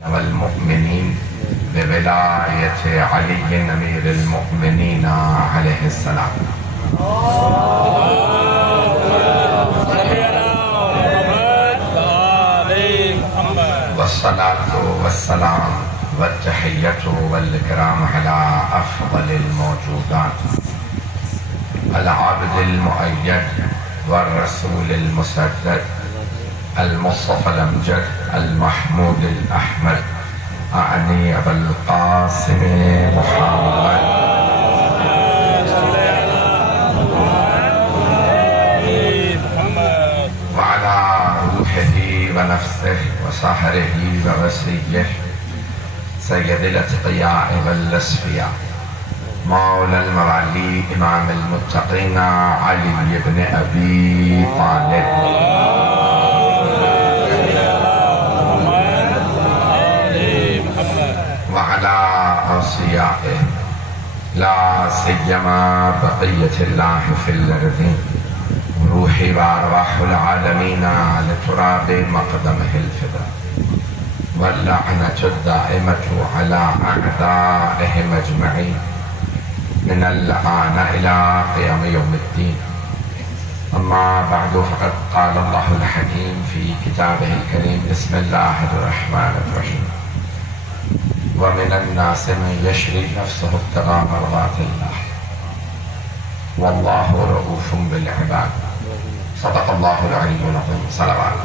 والمؤمنين بولاية علي أمير المؤمنين عليه السلام. والصلاة والسلام والتحية والإكرام على أفضل الموجودات، العبد المؤيد والرسول المسدد، المصطفى الأمجد المحمود الأحمد، أعني أبا القاسم محمد وعلى روحه ونفسه وسحره ووسيه سيد الأتقياء والأصفياء مولى الموالي إمام المتقين علي بن أبي طالب وعلى أوصيائه لا سيما بقية الله في الأرض روحي وأرواح العالمين على تراب مقدمه الفداء، واللعنة الدائمة على أعدائهم أجمعين من الآن إلى قيام يوم الدين. أما بعد، فقد قال الله الحكيم في كتابه الكريم: بسم الله الرحمن الرحيم. ومن الناس من يشري نفسه ابتغاء مرضات الله والله رؤوف بالعباد. صدق الله العلي العظيم. صلوات.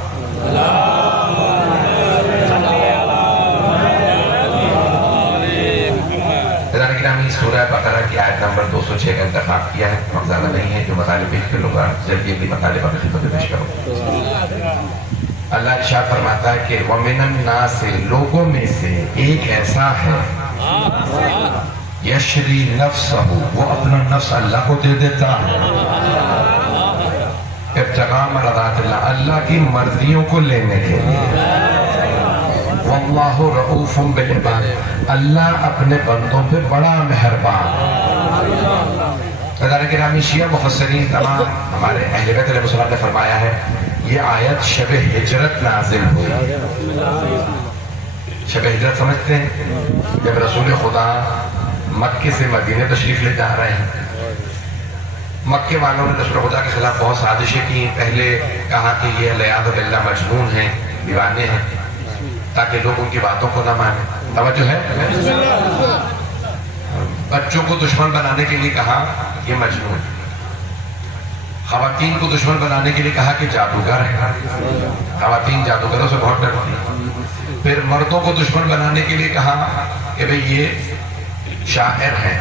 سورہ بقرہ کی آیت نمبر 206 کا انتخاب کیا ہے، ہم زیادہ نہیں ہے جو مطالب پیش کر لوگا جلدی بھی مطالبہ کی خدمت پیش کرو. اللہ ارشاد فرماتا ہے کہ وَمِنَ النَّاسِ لوگوں میں سے ایک ایسا ہے یشری نفسہ، وہ اپنا نفس اللہ کو دے دیتا ہے ابتغاء مرضات اللہ، اللہ کی مرضیوں کو لینے کے لیے. واللہ رؤوف بالعباد، اللہ اپنے بندوں پہ بڑا مہربان. حضرات گرامی، شیعہ مفسرین تمام ہمارے اہل بیت علیہ السلام نے فرمایا ہے یہ آیت شب ہجرت نازل ہوئی. شب ہجرت سمجھتے ہیں؟ جب رسول خدا مکے سے مدینہ تشریف لے جا رہے ہیں، مکے والوں نے رسول خدا کے خلاف بہت سازشیں کی. پہلے کہا کہ یہ علیاذ باللہ مجنون ہیں، دیوانے ہیں، تاکہ لوگ ان کی باتوں کو نہ مانیں. توجہ ہے؟ بچوں کو دشمن بنانے کے لیے کہا یہ مجنون. خواتین کو دشمن بنانے کے لیے کہا کہ جادوگر ہے، خواتین جادوگروں سے بہت ڈرتی ہیں. پھر مردوں کو دشمن بنانے کے لیے کہا کہ بھئی یہ شاعر ہیں.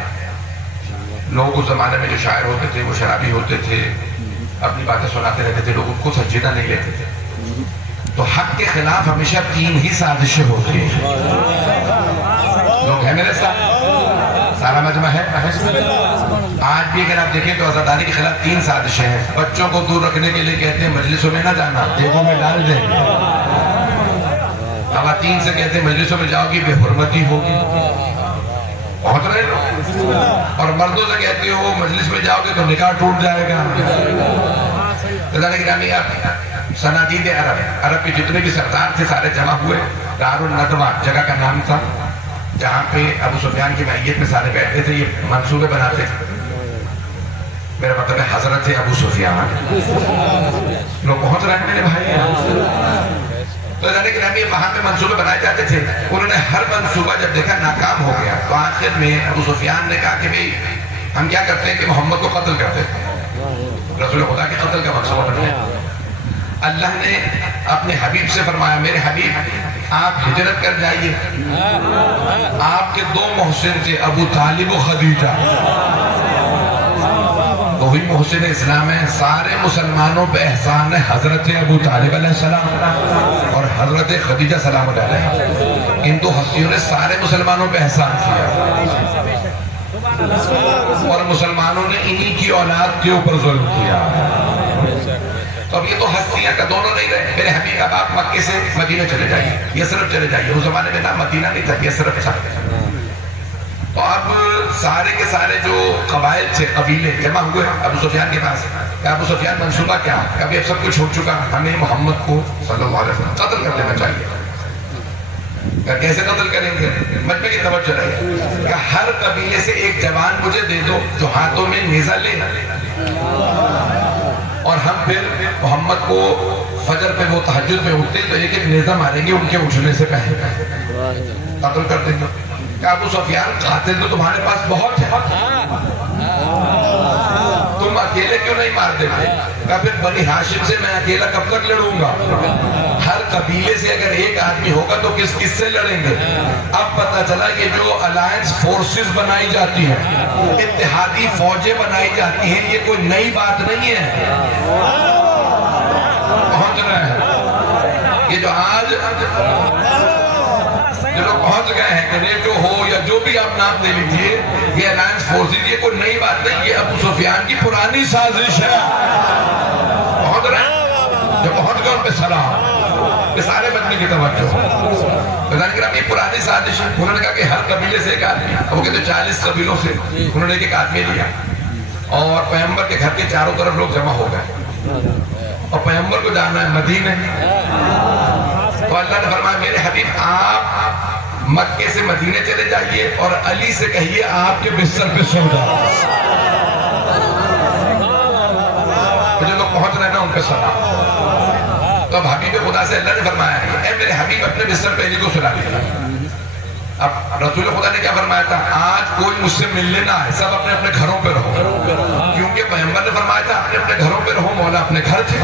لوگ اس زمانے میں جو شاعر ہوتے تھے وہ شرابی ہوتے تھے، اپنی باتیں سناتے رہتے تھے، لوگ ان کو سنجیدہ نہیں لیتے تھے. تو حق کے خلاف ہمیشہ تین ہی سازشیں ہوتی ہیں. لوگ ہیں میرے ساتھ؟ سارا مجمع ہے؟ آج بھی اگر آپ دیکھیں تو آزاداری کے خلاف تین سازشیں ہیں. بچوں کو دور رکھنے کے لیے کہتے ہیں مجلسوں میں نہ جانا، دیگوں میں ڈال دیں. خواتین سے کہتے ہیں مجلسوں میں جاؤ گی بے حرمتی ہوگی، بہت رہے لوگ. اور مردوں سے کہتے ہو مجلس میں جاؤ گے تو نکاح ٹوٹ جائے گا. صنادید عرب کے جتنے بھی سردار تھے سارے جمع ہوئے. دار الندوہ جگہ کا نام تھا، جہاں پہ ابو سفیان کی معیت میں سارے بیٹھتے تھے، یہ منصوبے بناتے تھے. میرا مطلب ہے حضرت ابو سفیان. لوگ پہنچ رہے ہیں میرے بھائی. تو وہاں پہ منصوبے بنائے جاتے تھے. انہوں نے ہر منصوبہ جب دیکھا ناکام ہو گیا تو آخر میں ابو سفیان نے کہا کہ بھئی ہم کیا کرتے ہیں کہ محمد کو قتل کرتے ہیں. رسول خدا کے قتل کا منصوبہ بنایا. اللہ نے اپنے حبیب سے فرمایا میرے حبیب آپ ہجرت کر جائیے. آپ کے دو محسن تھے، ابو طالب و خدیجہ. وہی محسن اسلام ہے. سارے مسلمانوں پہ احسان ہے حضرت ابو طالب علیہ السلام اور حضرت خدیجہ سلام علیہ. ان دو ہستیوں نے سارے مسلمانوں پہ احسان کیا اور مسلمانوں نے انہی کی اولاد کے اوپر ظلم کیا. تو اب یہ تو ہستیاں کا دونوں نہیں رہے. میرے حبیب اب آپ مکے سے مدینہ چلے جائیے، یثرب چلے جائیے. اس زمانے میں نام مدینہ نہیں تھا، یثرب تھا. تو اب سارے کے سارے جو قبائل تھے، قبیلے جمع ہوئے ابو سفیان کے پاس. کہ ابو سفیان منصوبہ کیا؟ کہ ابھی اب سب کچھ ہو چکا، ہمیں محمد کو صلی اللہ علیہ وسلم قتل کر لینا چاہیے. کہ کیسے قتل کریں گے؟ مجمع کی توجہ رہے کہ ہر قبیلے سے ایک جوان مجھے دے دو جو ہاتھوں میں نیزہ لے، اور ہم پھر محمد کو فجر پہ وہ تہجد میں اٹھتے تو ایک ایک نیزہ ماریں گے ان کے اٹھنے سے پہلے، قتل کر دیں گے۔ کہ ابو سفیان قاتل تو تمہارے پاس بہت ہے، تم اکیلے کیوں نہیں مار دیتے؟ کہ پھر بنی ہاشم سے میں اکیلا کب تک لڑوں گا؟ ہر قبیلے سے اگر ایک آدمی ہوگا تو کس کس سے لڑیں گے؟ اب پتہ چلا یہ جو الائنس فورسز بنائی جاتی ہیں، اتحادی فوجیں بنائی جاتی ہیں، یہ کوئی نئی بات نہیں ہے، پہنچ رہے ہیں۔ یہ جو آج جو لوگ پہنچ گئے ہیں کہ نیٹو ہو یا جو بھی آپ نام دے لیجئے، یہ الائنس فورسز، یہ کوئی نئی بات نہیں، یہ ابو سفیان کی پرانی سازش ہے۔ پہنچ رہے ہیں؟ جو پہنچ گئے ان پہ سلام، یہ سارے بچنے کی توجہ۔ بزرگ کرام، یہ پرانی سازش ہے۔ انہوں نے کہا کہ ہر قبیلے سے ایک آدمی، اب وہ کہتے 40 قبیلوں سے انہوں نے ایک آدمی لیا، اور پیغمبر کے گھر کے چاروں طرف لوگ جمع ہو گئے، اور پیغمبر کو جانا ہے مدینے۔ تو اللہ نے فرمایا میرے حبیب آپ مکے سے مدینے چلے جائیے اور علی سے کہیے آپ کے بستر پہ سو جائے۔ جو لوگ پہنچ رہے ہیں نا ان پہ سلام۔ تو اب حبیب خدا سے اللہ نے فرمایا اے میرے حبیب اپنے بستر پہ علی کو سلا دیتا۔ اب رسول خدا نے کیا فرمایا تھا؟ آج کوئی مجھ سے ملنے نہ آئے، سب اپنے اپنے گھروں پہ رہو، کیونکہ پیغمبر نے فرمایا تھا اپنے اپنے گھروں پہ رہو، مولا اپنے گھر تھے۔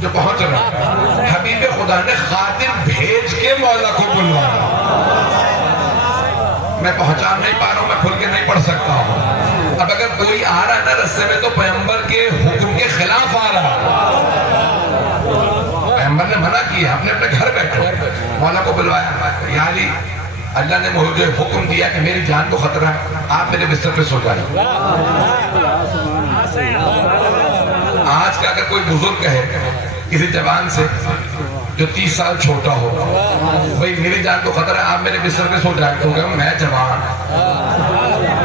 جو پہنچ رہا ہے حبیب خدا نے خادم بھیج کے مولا کو بلوایا۔ میں پہنچان نہیں پا رہا ہوں، میں کھل کے نہیں پڑھ سکتا ہوں۔ اب اگر کوئی آ رہا ہے نا رستے میں تو پیغمبر کے حکم کے خلاف آ رہا ہے، پیغمبر نے منع کیا اپنے اپنے گھر بیٹھو، مولا کو بلوایا۔ یا علی اللہ نے مجھے حکم دیا کہ میری جان کو خطرہ ہے، آپ میرے بستر پہ سو جائیں۔ آج کا اگر کوئی بزرگ کہے کسی جوان سے جو 30 سال چھوٹا ہو بھئی میری جان کو خطرہ ہے آپ میرے بستر پہ سو جائیں، تو کہوں میں جوان،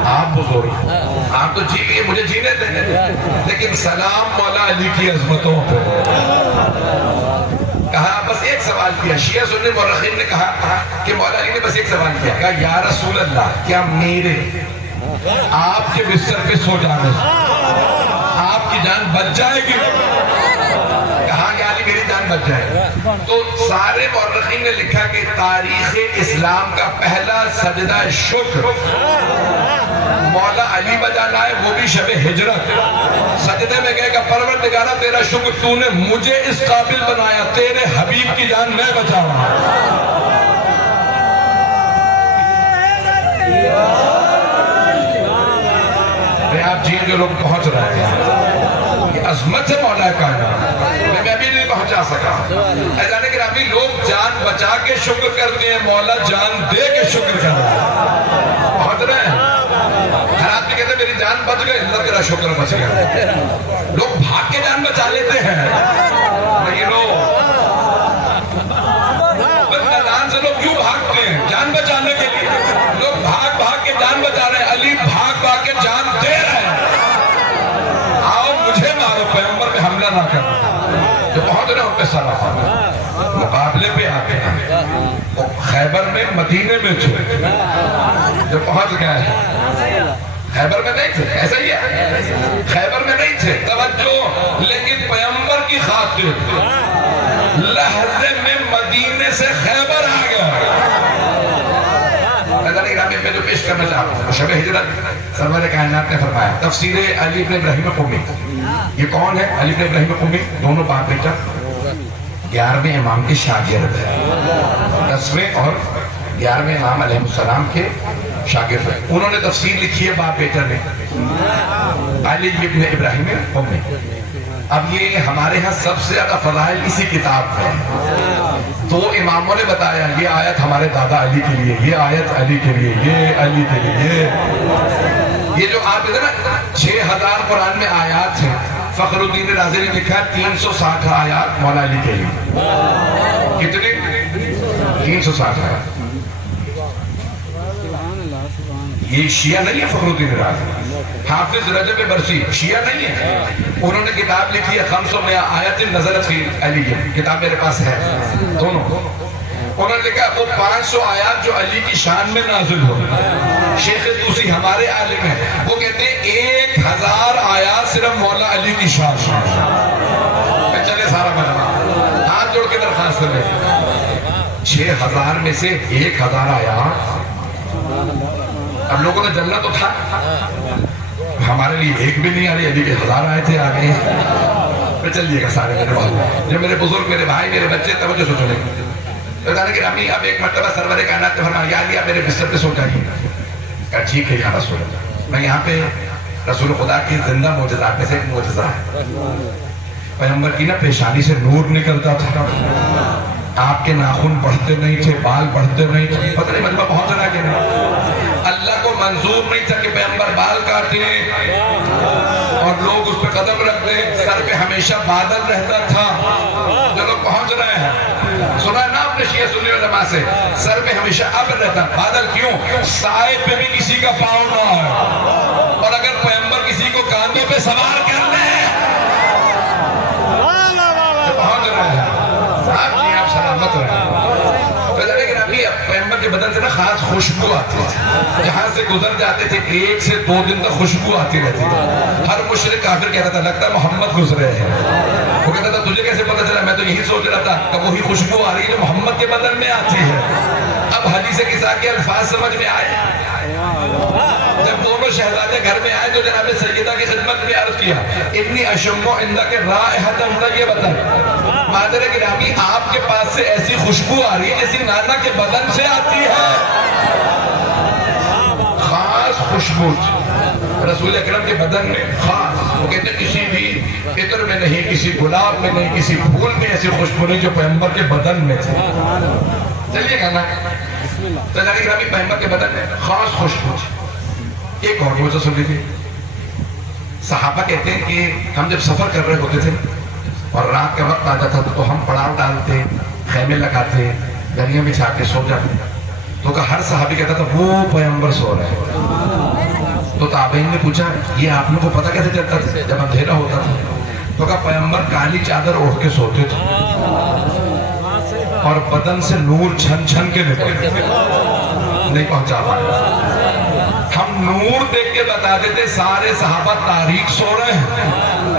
آپ بزرگ، آپ تو جی گئے مجھے جینے دیں، لیکن سلام مولا علی کی عظمتوں پہ۔ کہا بس ایک سوال کیا، شیعہ سنی مورخین نے کہا کہ مولا علی نے بس ایک سوال کیا، کہا یا رسول اللہ کیا میرے آپ کے بستر پہ سو جانے آپ کی جان بچ جائے گی؟ کہا کہ علی میری جان بچ جائے۔ تو سارے مورخین نے لکھا کہ تاریخ اسلام کا پہلا سجدہ شکر مولا علی بجا لائے، وہ بھی شب ہجرت۔ سجدے میں کہے گا پروردگارہ تیرا شکر تو نے مجھے اس قابل بنایا، تیرے حبیب کی جان میں بچاؤں۔ آپ جی جو لوگ پہنچ رہے ہیں یہ عظمت سے مولا کائنات، میں ابھی نہیں پہنچا سکا۔ ایسانے کہ ابھی لوگ جان بچا کے شکر کرتے ہیں، مولا جان دے کے شکر کر رہے ہیں۔ پہنچ رہے ہیں ہر آدمی کہتے ہیں میری جان بچ گئی، اللہ تیرا شکر بچ گیا۔ لوگ بھاگ کے جان بچا لیتے ہیں، لیکن میدان سے لوگ کیوں بھاگتے ہیں؟ جان بچانے کے لیے لوگ بھاگ بھاگ کے جان بچا رہے ہیں، علی بھاگ بھاگ کے جان دے رہے ہیں۔ آؤ مجھے مارو، پیغمبر پہ حملہ نہ کرو۔ جو پہنچ رہے ہیں ان پہ سلام، مقابلے پہ آتے ہیں۔ وہ خیبر میں مدینے میں تھے، جو پہنچ گئے ہیں خیبر میں نہیں تھے، ایسا ہی ہے خیبر میں نہیں تھے، توجہ، لیکن پیغمبر کی خاطر لحظے میں مدینے سے خیبر آ گیا۔ میں جو پیش کرنا چاہتا ہوں شب ہجرت سرور کائنات نے فرمایا، تفسیر علی بن ابراہیم قمی۔ یہ کون ہے؟ علی بن ابراہیم قمی دونوں باپ بیٹا 11ویں امام کے شاگرد ہیں، 10ویں اور 11ویں امام علیہ السلام کے شاگرد ہیں۔ انہوں نے تفسیر لکھی ہے باپ بیٹا نے، علی بن ابراہیم قمی۔ اب یہ ہمارے ہاں سب سے زیادہ فضائل اسی کتاب میں، دو اماموں نے بتایا یہ آیت ہمارے دادا علی کے لیے، یہ آیت علی کے لیے، یہ علی کے لیے۔ یہ جو آپ ادھر نا 6000 قرآن میں آیات ہیں، فخر الدین رازی نے لکھا 360 آیات مولا علی کے لیے۔ کتنے؟ 360 آیات۔ یہ شیعہ نہیں ہے فخر الدین رازی، حافظ رجب برسی شیعہ نہیں ہے، انہوں نے کتاب لکھی ہے 500 آیت نظرت فی علی، کتاب میرے پاس ہے دونوں۔ انہوں نے لکھا وہ 500 آیات جو علی کی شان میں نازل ہو. شیخ طوسی ہمارے عالم ہیں، وہ کہتے ہیں 1000 آیات صرف مولا علی کی شان میں. چلے سارا مجمع ہاتھ جوڑ کے درخواست کریں. 6000 میں سے 1000 آیات. اب لوگوں نے جلنا تو تھا، ہمارے لیے ایک بھی نہیں آ رہی، علی کے 1000 آئے تھے آگے. پھر چلیے گا سارے میرے بھائی، جو میرے بزرگ، میرے بھائی، میرے بچے توجہ سے سنیں گے. گرامی اب ایک مرتبہ سرور کائنات نے فرمایا، یا علی آپ میرے بستر پہ سو جائیے. کہا ٹھیک ہے یا رسول اللہ. میں یہاں پہ رسول خدا کی زندہ معجزات میں سے ایک معجزہ ہے. پیغمبر کی نا پیشانی سے نور نکلتا تھا، آپ کے ناخن بڑھتے نہیں تھے، بال بڑھتے نہیں تھے. پتہ نہیں مجمع پہنچ رہا کہ نہیں. اللہ کو منظور نہیں تھا کہ پیغمبر بال کاٹیں اور لوگ اس پہ قدم رکھ دیں. سر پہ ہمیشہ بادل رہتا تھا. جو لوگ پہنچ رہے ہیں سنا نا اپنے شیعہ سنی علماء سے، سر پہ ہمیشہ ابر رہتا. بادل کیوں؟ سائے پہ بھی کسی کا پاؤں نہ ہے. اور اگر پیغمبر کسی کو کاندھوں پہ سوار کر لے تو پہنچ رہے ہیں. آپ سلامت رہے. لیکن ابھی پیغمبر کے بدن سے نا خاص خوشبو آتی ہے. جہاں سے گزر جاتے تھے 1 سے 2 دن تک خوشبو آتی رہتی ہے. ہر مشرک کافر کہتا تھا لگتا ہے محمد گزرے ہیں. وہ کہتا تھا تجھے کیسے پتا چلا؟ میں تو یہی سوچ رہا تھا کہ وہی خوشبو آ رہی ہے جو محمد کے بدن میں آتی ہے. اب حدیث قصہ کے الفاظ سمجھ میں آئے. جب دونوں شہزادے گھر میں آئے تو جناب سیدہ کی خدمت میں عرض کیا، اتنی اشمو عندک رائحۃ یہ بتا مادر گرامی آپ کے پاس سے ایسی خوشبو آ رہی ہے جیسی نانا کے بدن سے آتی ہے. خاص خوشبو رسول اکرم کے بدن میں خاص. وہ کہتے ہیں کسی بھی عطر میں نہیں، کسی گلاب میں نہیں، کسی پھول میں ایسی خوشبو نہیں جو پیغمبر کے بدن میں تھی. چلیے گا نا. گرامی پیغمبر کے بدن میں خاص خوشبو. ایک اور موضوع سن لیجیے. صحابہ کہتے ہیں کہ ہم جب سفر کر رہے ہوتے تھے اور رات کا وقت آتا تھا تو ہم پڑاؤ ڈالتے، خیمے لگاتے، دریاں بچھا کے سو جاتے. تو ہر صحابی کہتا تھا وہ پیغمبر سو رہے ہیں. تو تابعین نے پوچھا یہ آپ لوگوں کو پتہ کیسے چلتا تھا جب اندھیرا ہوتا تھا؟ تو کہا پیغمبر کالی چادر اوڑھ کے سوتے تھے اور بدن سے نور چھن چھن کے نکلتے. نہیں پہنچا پایا. ہم نور دیکھ کے بتا دیتے سارے صحابہ تاریک سو رہے ہیں.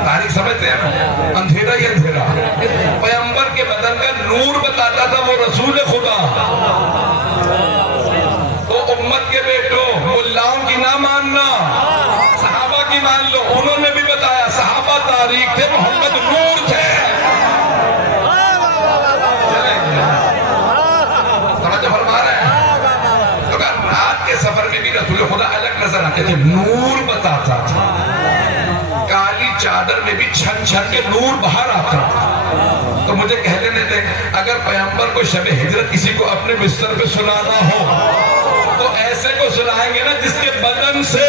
تاریک سمجھتے ہیں اندھیرا ہی اندھیرا. پیغمبر کے بدن کا نور بتاتا تھا وہ رسول خدا. تو امت کے بیٹوں ملاؤں کی نہ ماننا، صحابہ کی مان لو. انہوں نے بھی بتایا صحابہ تاریک تھے، محمد نور تھے. سمجھ فرما رہے ہیں. تو رات کے سفر میں بھی رسول خدا الگ نظر آتے تھے، نور بتاتا تھا. کالی چادر میں بھی چھن چھن کے نور باہر آتا تھا. تو مجھے کہہ لینے دیں اگر پیغمبر کو شب ہجرت کسی کو اپنے بستر پہ سنانا ہو تو ایسے کو سنائیں گے نا جس کے بدن سے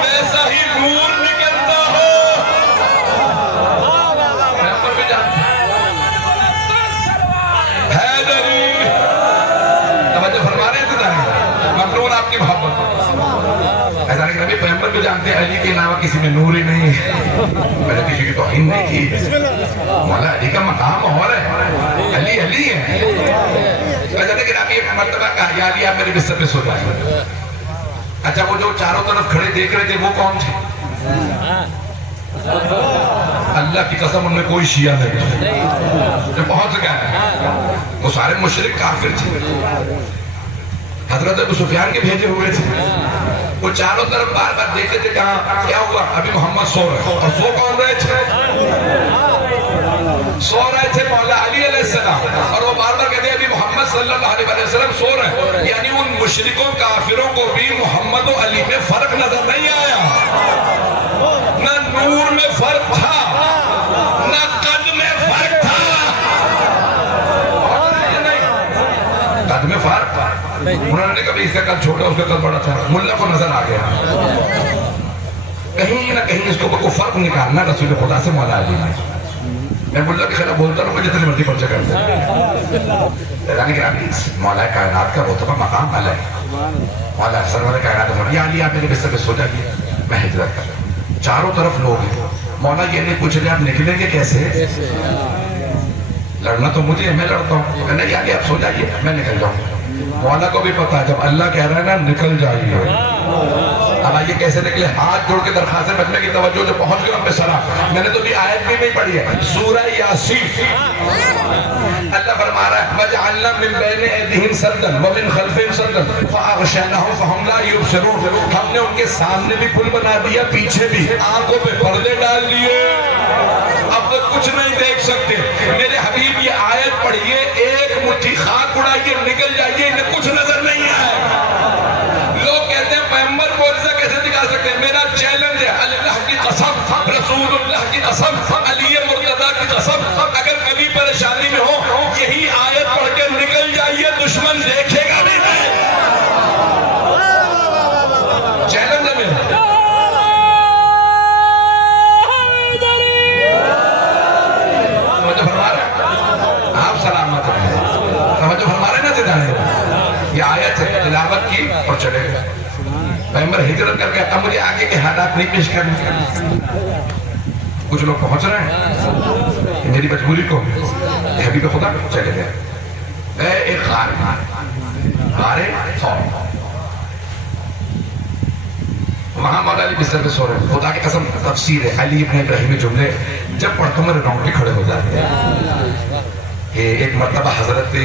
ویسا ہی نور نکلتا ہو. پیغمبر بھی جانتے حیدری. توجہ فرما رہے تھے ممنون آپ کی محبت. ایسا نہیں کہ پیغمبر بھی جانتے ہیں علی کے علاوہ کسی میں نور ہی نہیں ہے. میں نے کسی کی توہین نہیں کی. مولا علی کا مقام اور ہے، علی علی ہے. لیکن ابھی ایک مرتبہ کہا یا علی آپ میرے بستر پہ سو جائیں. اچھا وہ جو چاروں طرف کھڑے دیکھ رہے تھے وہ کون تھے؟ اللہ کی قسم ان میں کوئی شیعہ نہیں جو پہنچ گیا. وہ سارے مشرک کافر تھے، حضرت ابو سفیان کے بھیجے ہوئے تھے. وہ چاروں طرف بار بار دیکھتے تھے کہاں کیا ہوا؟ ابھی محمد سو رہے. اور سو کون رہے تھے؟ سو رہے تھے مولا علی علیہ السلام. اور وہ بار بار کہتے ہیں ابھی محمد صلی اللہ علیہ وسلم سو رہے ہیں. یعنی ان مشرکوں کافروں کو بھی محمد و علی میں فرق نظر نہیں آیا. نہ نور میں فرق تھا، نہ قد میں فرق تھا. قد میں فرق تھا. انہوں نے کبھی اس کا قد چھوٹا اس کا قد بڑا تھا. ملا کو نظر آ گیا کہیں نہ کہیں اس کو فرق نکالنا رسول خدا سے مولا علی نے. میں ملا کے خلاف بولتا رہوں جتنی مرضی پرچہ کرتے ہیں. مولا کائنات کا بہت بڑا مقام الگ ہے. مولا سرور کائنات یا علی آپ میرے بستر پہ سو جائیے میں ہجرت کر رہا ہوں. چاروں طرف لوگ ہیں. مولا یہ نہیں پوچھ رہے آپ نکلیں گے کیسے؟ لڑنا تو مجھے ہے، میں لڑتا ہوں، کہ نہیں آگے آپ سو جائیے میں نکل جاؤں. مولا کو بھی پتا ہے جب اللہ کہہ رہا ہے نا نکل جائیے. اب آئیے کیسے نکلے؟ ہاتھ جوڑ کے درخواست بچنے کی توجہ جو پہنچ گئے ہم پہ سلام. میں نے تو بھی آیت بھی نہیں پڑھی ہے، سورہ یاسین. اللہ فرما رہا ہے وَجَعَلْنَا مِن بَيْنِ أَيْدِيهِمْ سَدًّا وَمِنْ خَلْفِهِمْ سَدًّا فَأَغْشَيْنَاهُمْ فَهُمْ لَا يُبْصِرُونَ. ہم نے ان کے سامنے بھی پل بنا دیا، پیچھے بھی، آنکھوں پہ پردے ڈال دیے، اب وہ کچھ نہیں دیکھ سکتے. میرے حبیب یہ آیت پڑھیے، ایک مٹھی خاک اڑائیے، نکل جائیے، انہیں کچھ نظر نہیں آئے. لوگ کہتے ہیں پیغمبر معجزہ کیسے دکھا سکتے ہیں؟ میرا چیلنج ہے، اللہ کی قسم، رسول اللہ کی قسم، علی مرتضیٰ کی قسم، اگر کبھی پریشانی میں ہو یہی آیت پڑھ کے نکل جائیے، دشمن دیکھے گا بھی نہیں. چیلنج ہے میرا. توجہ فرما رہے ہیں آپ؟ سلامت رہیں. توجہ فرما رہے ہیں نا زدانے؟ یہ آیت ہے تلاوت کی اور چلے گئے. پیغمبر ہجرت کر کے اب مجھے آگے کے حالات نہیں پیش کرنے. کچھ لوگ پہنچ رہے ہیں میری مجبوری کو، حبیب خدا چلے گئے. ایک غار فور، وہاں مولا علی بستر پہ سو رہے ہیں. خدا کی قسم تفسیر ہے، علی ابن ابراہیم جملے جب پڑھتا ہوں میرے رونگٹے کھڑے ہو جاتے ہیں. کہ ایک مرتبہ حضرت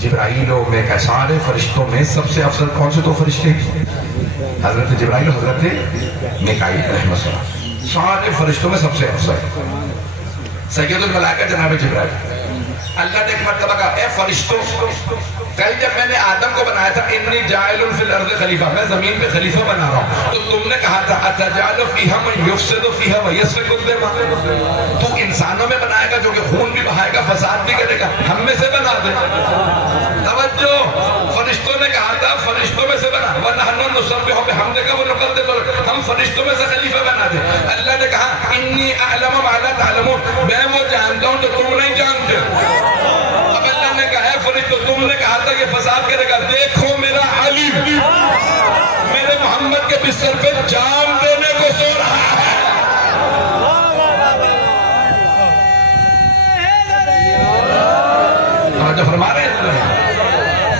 جبرائیل و میکائیل، سارے فرشتوں میں سب سے افضل کون سے دو فرشتے ہیں؟ حضرت جبرائیل و حضرت میکائیل رحمۃ اللہ. سارے فرشتوں میں سب سے افضل سید الملائکہ جناب جبرائیل. اللہ نے ایک مرتبہ کہا اے فرشتوں، کل جب میں نے آدم کو بنایا تھا انی جاعل فی الارض خلیفہ، میں زمین پہ خلیفہ بنا رہا ہوں، تو تم نے کہا تھا اتجعل فیہا من یفسد فیہا ویسفک الدماء، تو انسانوں میں بنائے گا جو کہ خون بھی بہائے گا، فساد بھی کرے گا، ہم میں سے بنا دے. توجہ، فرشتوں نے کہا تھا فرشتوں میں سے بنا، وَنَحْنُ نُسَبِّحُ بِحَمْدِكَ وَنُقَدِّسُ، ہم فرشتوں میں سے خلیفہ بنا دے. اللہ نے کہا انی اعلم ما لا تعلمون، میں وہ جانتا ہوں جو تم نہیں جانتے. اب اللہ نے کہا ہے فرشتوں تم نے کہا تھا یہ فساد کرے گا، دیکھو میرا علی میرے محمد کے بستر پہ جان دینے کو سو رہا ہے. جو فرما رہے ہیں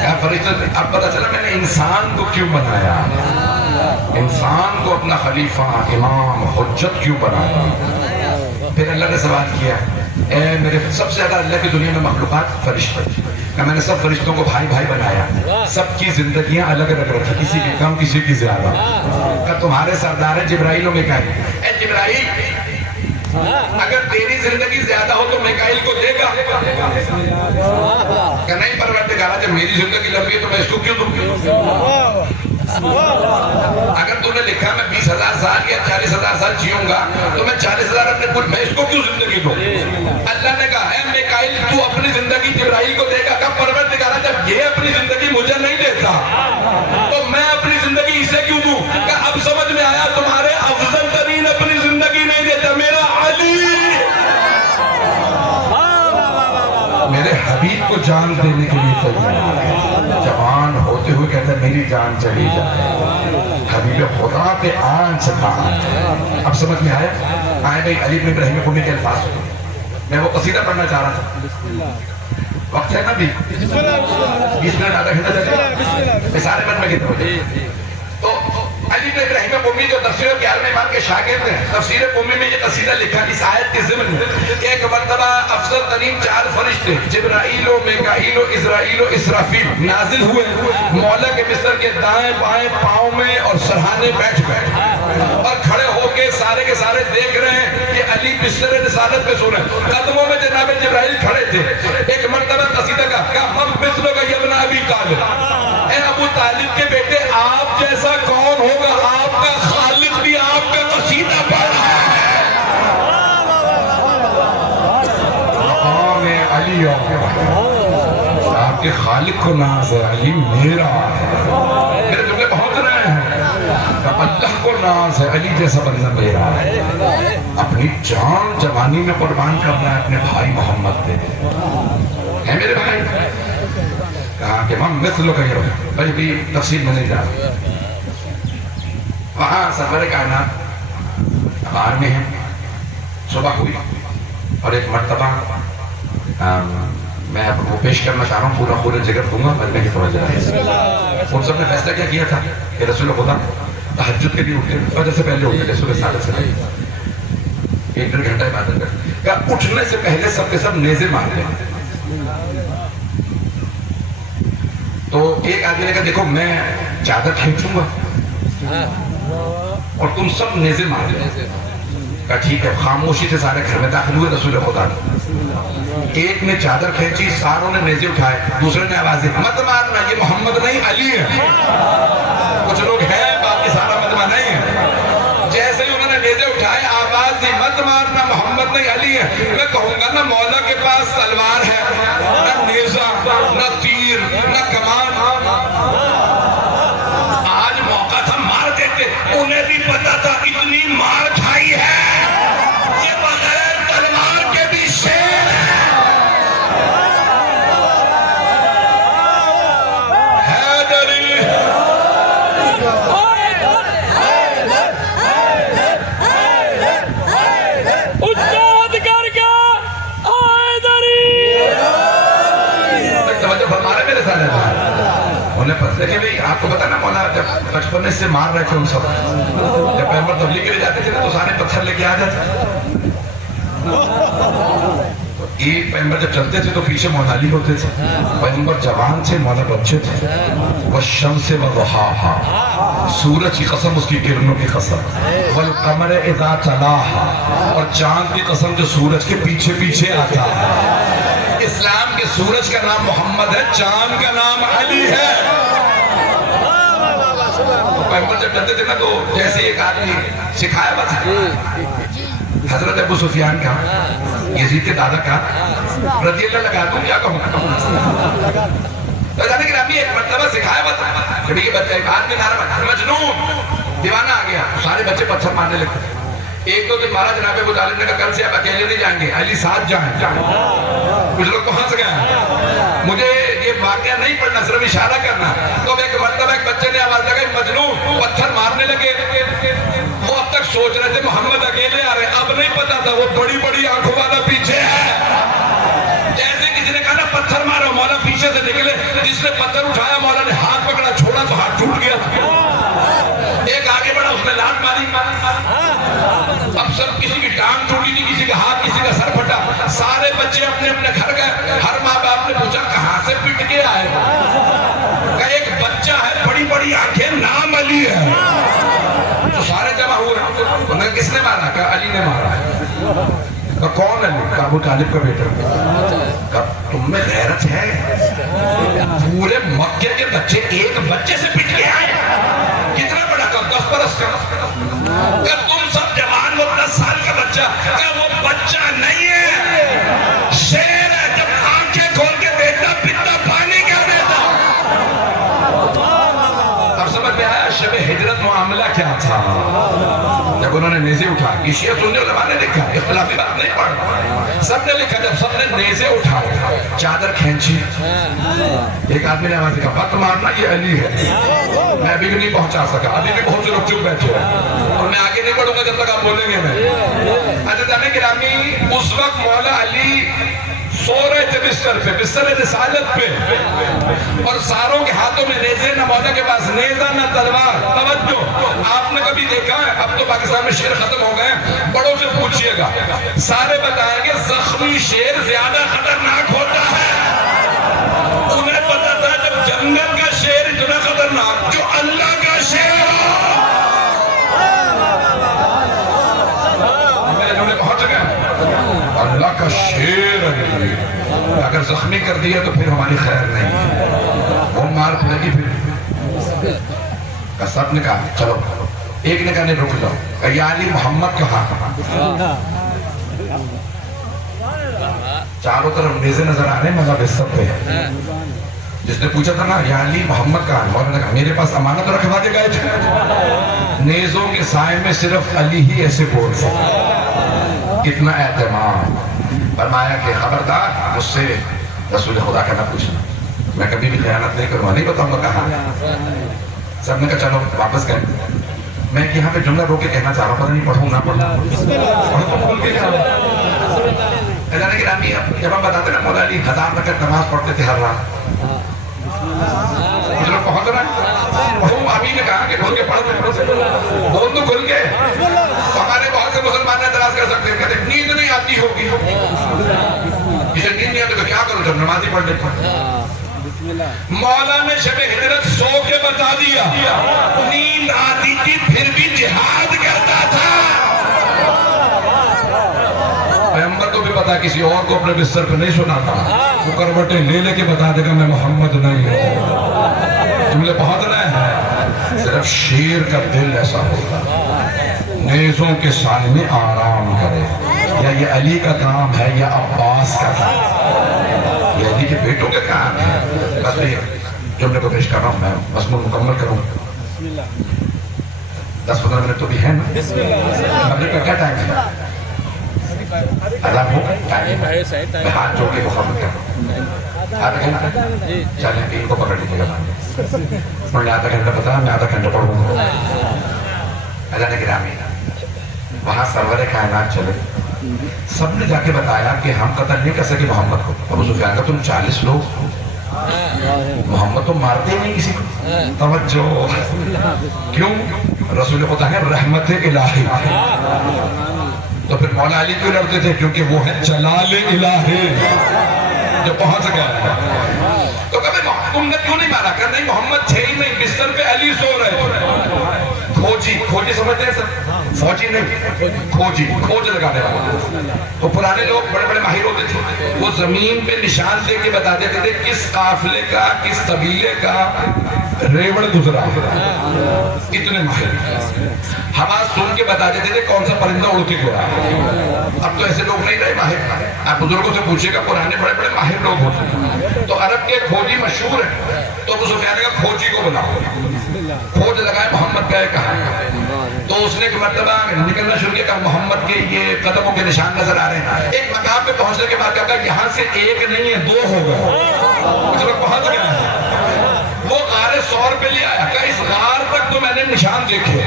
کیا فرشتوں؟ اب پتہ چلا میں نے انسان کو کیوں بنایا، انسان کو اپنا خلیفہ، امام، حجت کیوں بنایا. پھر اللہ نے سوال کیا اے میرے سب سے زیادہ اللہ کی دنیا میں مخلوقات فرشتے، کہ میں نے سب فرشتوں کو بھائی بھائی بنایا، سب کی زندگیاں الگ الگ رکھی، کسی کی کم کسی کی زیادہ. کہ تمہارے سردار ہیں جبرائیل و میکائیل. اے جبرائیل اگر تیری زندگی زیادہ ہو تو میکائیل کو دے گا؟ کہ نہیں پروردگار جب میری زندگی لمبی ہے تو میں اس کو کیوں دوں؟ اگر تو نے لکھا میں 20,000 سال یا 40,000 سال جیوں گا تو میں 40,000 اپنے پور میں اس کو کیوں زندگی دوں؟ اللہ نے کہا اے میکائیل تو اپنی زندگی جبرائیل کو دے گا. کب پروردگار جب یہ اپنی زندگی مجھے نہیں دیتا تو میں اپنی زندگی اسے کیوں دوں؟ کہ اب سمجھ میں آیا تمہارے افضل ترین اپنی زندگی نہیں دیتا، میرا علی میرے حبیب کو جان دینے کے لیے تیار ہے. جوان ہوتے ہوئے کہتا ہے میری جان چلی جائے، حبیب خدا پہ آنچ کہاں. اب سمجھ میں آیا؟ آئے بھائی علی بن ابراہیم قمی کے الفاظ میں وہ قصیدہ پڑھنا چاہ رہا تھا. وقت ہے نا بھی 20 منٹ آدھا گھنٹہ چلے سارے من میں کتنے ہوتے. تو علی بن ابراہیم قمی جو تفسیر 11ویں امام کے شاگرد ہیں، تفسیر قمی میں یہ قصیدہ لکھا اس آیت کے ضمن میں کہ ایک مرتبہ افضل ترین 4 فرشتے جبرائیل و میکائیل و اسرائیل و اسرافیل نازل ہوئے مولا کے بستر کے دائیں بائیں پاؤں میں اور سرہانے بیٹھ گئے اور کھڑے ہو کے سارے دیکھ رہے ہیں کہ علی بستر رسالت پہ سو رہے ہیں. قدموں میں جناب جبرائیل کھڑے تھے. ایک مرتبہ قصیدہ کا من مثلک یا ابن ابی طالب، اے ابو طالب کے بیٹے آپ جیسا کون ہوگا، آپ کا خالق بھی آپ کا قصیدہ پڑھ رہا ہے. مقام علی آپ کے خالق کو ناز ہے، علی میرا ہے. میرے جملے پہنچ رہے ہیں. اللہ کو ناز ہے، علی جیسا بندہ میرا ہے. اپنی جان جوانی میں قربان کرنا ہے اپنے بھائی محمد پہ. ہے میرے بھائی کہا کہ ہم مثلو کہہ رہے ہیں بھائی بھی تفصیل میں نہیں جا رہا. وہاں سرور کائنات غار میں ہے. صبح ہوئی اور ایک مرتبہ میں وہ پیش کرنا چاہ رہا ہوں، پورا پورے جگر دوں گا، مجمع کی توجہ رہے۔ ان سب نے فیصلہ کیا کیا تھا کہ رسول خدا تہجد کے لیے اٹھتے، فجر سے پہلے اٹھتے، رسول صالح سے 1-1.5 گھنٹہ عبادت کرتے، کہا اٹھنے سے پہلے سب کے سب نیزے مارتے ہیں۔ تو ایک آدمی نے کہا دیکھو میں چادر کھینچوں گا اور تم سب نیزے مار لو۔ کہا ٹھیک ہے، خاموشی سے سارے گھر میں داخل ہوئے رسول خدا نے۔ ایک نے چادر کھینچی، ساروں نے نیزے اٹھائے، دوسرے نے آواز دی مت مارنا، یہ محمد نہیں علی ہے۔ کچھ لوگ ہیں باقی سارا مجمع نہیں ہے۔ جیسے ہی انہوں نے نیزے اٹھائے، آواز دی مت مارنا، محمد نہیں علی ہے۔ میں کہوں گا نہ مولا کے پاس تلوار ہے، نہ نیزہ، نہ تیر، نہ کمان۔ آج موقع تھا مار دیتے، انہیں بھی پتا تھا اتنی مار کھائی ہے، یہ بغیر تلوار کے بھی شیر ہے۔ لیکن بھئی آپ کو پتا نا مولا جب بچپنے سے مار رہے تھے ان سب، جب پیغمبر تبلیغ کے لے جاتے تھے تو سارے پتھر لے کے آ جاتے، تو ایک پیغمبر جب چلتے تھے تو پیچھے مولا علی ہوتے تھے۔ پیغمبر جوان تھے، مولا بچے تھے۔ والشمس وضحاها، سورج کی قسم، اس کی کرنوں کی قسم، والقمر اذا تلاها، اور چاند کی قسم جو سورج کے پیچھے پیچھے آتا ہے۔ اسلام کے سورج کا نام محمد ہے، چاند کا نام علی ہے۔ پیغمبر جب چلتے تھے نا تو جیسے ایک آدمی سکھایا بس حضرت ابو سفیان کا، یزید کے دادا کا، رضی اللہ لگا دوں کیا کہوں تو جانے کہ ربی ایک مرتبہ سکھایا بس جب یہ بچہ ایک آدمی نارا مجنون دیوانہ آ گیا، سارے بچے پتھر مارنے لگتے۔ ایک دو دن مارا جناب ابو طالب نے کہا کل سے آپ اکیلے نہیں جائیں گے، علی ساتھ جائیں۔ کچھ لوگ کہاں سے گئے، مجھے یہ واقعہ نہیں پڑھنا، صرف اشارہ کرنا۔ تو ایک مرتبہ ایک بچے نے آواز لگائی مجنون، پتھر مارنے لگے۔ وہ اب تک سوچ رہے تھے محمد اکیلے آ رہے ہیں، اب نہیں پتا تھا وہ بڑی بڑی آنکھوں والا پیچھے ہے۔ جیسے کسی نے کہا نا پتھر مارو، مولا پیچھے سے نکلے، جس نے پتھر اٹھایا مولا نے ہاتھ پکڑا، چھوڑا تو ہاتھ ٹوٹ گیا۔ ایک آگے بڑھا، اس نے لات ماری، اب سب کسی کی ٹانگ ٹوٹی تھی، کسی کا ہاتھ، کسی کا سر پھٹا۔ سارے بچے اپنے اپنے گھر گئے۔ ہر ماں باپ نے پوچھا کہاں سے پٹ کے آئے، کہ ایک بچہ ہے، بڑی بڑی آنکھیں، نام علی ہے۔ تو سارے جمع ہوئے، انہوں نے کس نے مارا، کہا علی نے مارا۔ کہا کون علی، کہا ابو طالب کا بیٹا۔ کہا تم میں غیرت ہے، پورے مکے کے بچے ایک بچے سے پٹ کے آئے، کتنا بڑا، کہا 10 برس کا۔ کہ تم سب جوان، وہ 10 سال کا بچہ، کہ وہ بچہ نہیں ہے، شیر ہے، جب آنکھیں کھول کے دیتا پیتا پانی کیا دیتا۔ اب سمجھ میں آیا شب ہجرت معاملہ کیا تھا جب انہوں نے نیزے اٹھا۔ یہ شیعہ سنی علماء نے لکھا، اختلافی بات نہیں پڑھ، سب نے لکھا جب سب نے نیزے اٹھائے، چادر کھینچی، ایک آدمی نے آواز دیا مت مارنا، یہ علی ہے۔ میں ابھی بھی نہیں پہنچا سکا، ابھی بھی بہت سے لوگ چپ بیٹھے ہیں اور میں آگے نہیں بڑھوں گا جب تک آپ بولیں گے۔ میں حضرت گرامی اس وقت مولا علی سو رہے تھے بستر پہ، بستر رسالت پہ، اور ساروں کے ہاتھوں میں نیزے، نہ مولا کے پاس نیزہ نہ تلوار۔ توجہ، آپ نے کبھی دیکھا ہے، اب تو پاکستان میں شیر ختم ہو گئے، بڑوں سے پوچھئے گا، سارے بتائیں گے زخمی شیر زیادہ خطرناک ہوتا ہے۔ انہیں پتا تھا جب جنگل کا شیر اتنا خطرناک جو اللہ کا شیر ہو۔ میرے جملے پہنچ گئے، اللہ کا شیر ہے، اگر زخمی کر دیا تو پھر ہماری خیر نہیں ہے، وہ مار پڑے گی پھر۔ سب نے کہا چلو، ایک نے کہا نہیں رک جاؤ، کہ یا علی محمد کہاں؟ چاروں طرف نیزے نظر آ رہے ہیں، مذہب اس سب پہ۔ جس نے پوچھا تھا نا یا علی محمد کہاں، مولانا نے کہا میرے پاس امانت رکھوا کے گئے تھے، نیزوں کے سائے میں صرف علی ہی ایسے بول سکتا۔ کتنا اہتمام، فرمایا کہ خبردار مجھ سے رسول خدا کا نہ پوچھنا، میں کبھی بھی خیانت نہیں کروں، نہیں بتاؤں گا کہاں۔ سب نے کہا چلو واپس گئے۔ میں یہاں پہ جملہ رو کے کہنا چاہ رہا ہوں، پتہ نہیں پڑھوں نہ پڑھوں، پڑھوں تو بھول کے کیا اللہ نے گرامی جب ہم بتاتے نا مولا علی 1000 رکعت نماز پڑھتے تھے ہر رات، کچھ لوگ پہنچ رہا ہے وہ ابھی نے کہا کہ کھل کے پڑھتے بول تو کھل کے، تو ہمارے بہت سے مسلمان اعتراض کر سکتے ہیں، کہتے ہیں نیند نہیں آتی ہوگی، جسے نیند نہیں آتی تو کیا کرو جب نماز ہی پڑھ لیتا۔ مولا نے شب ہجرت سو کے بتا دیا، نیند آتی تھی پھر بھی جہاد کرتا تھا۔ پیغمبر کو بھی پتا کسی اور کو اپنے بستر پہ نہیں سنا تھا، وہ کروٹیں لے لے کے بتا دے گا میں محمد نہیں ہوں۔ جملے بہت رہے ہیں، صرف شیر کا دل ایسا ہوتا نیزوں کے سامنے آرام کرے، یا یہ علی کا کام ہے یا عباس کا کام ہے، یہ علی کے بیٹوں کا کام ہے۔ بس میں جملے کو پیش کر رہا ہوں، میں مضمون مکمل کروں، 10-15 منٹ تو بھی ہے نا، مغرب کا کیا ٹائم ہے؟ اذان ہو ٹائم، میں ہاتھ جوڑ کے مخاطب کر رہا ہوں، آدھا گھنٹہ چلیں ان کو پکڑ لیجیے گا، انہوں آدھا گھنٹہ بتایا، میں آدھا گھنٹہ پڑھوں گا۔ اللہ نے گرامی وہاں سرور کائنات چلے، سب نے جا کے بتایا کہ ہم قتل نہیں کر سکے محمد کو۔ ابو سفیان کا تم 40 لوگ، محمد تو مارتے ہی نہیں کسی کو۔ توجہ، کیوں؟ رسول خدا ہے رحمت الہی، تو پھر مولا علی کیوں لڑتے تھے؟ کیونکہ وہ ہے جلال الہی جو پہنچ گیا۔ تو کبھی تم نے کیوں نہیں مارا؟ کہ نہیں محمد تھے ہی نہیں، بستر پہ علی سو رہے تھے۔ کھوجی سمجھتے ہیں سر؟ فوجی نہیں، کھوج لگانے والا۔ تو پرانے لوگ بڑے بڑے ماہر ہوتے تھے، وہ زمین پہ نشان دے کے بتا دیتے تھے کس قافلے کا کس قبیلے کا ریوڑ گزرا، اتنے ماہر۔ ہوا سن کے بتا دیتے تھے کون سا پرندہ اڑ کے گیا۔ اب تو ایسے لوگ نہیں رہے ماہر، آپ بزرگوں سے پوچھے گا، پرانے بڑے بڑے ماہر لوگ ہوتے ہیں۔ تو عرب کے کھوجی مشہور ہیں، تو ابو سفیان نے کہا کھوجی کو بلاؤ۔ کھوج لگائے محمد گئے کہاں، تو اس نے ایک مرتبہ نکلنا شروع کیا، کہا محمد کے یہ قدموں کے نشان نظر آ رہے ہیں۔ ایک مقام پہ پہنچنے کے بعد کہا یہاں سے ایک نہیں ہے 2 ہو گئے، کچھ لوگ پہنچ گئے۔ وہ غار سور پہ لے آیا، کہا اس غار تک تو میں نے نشان دیکھے،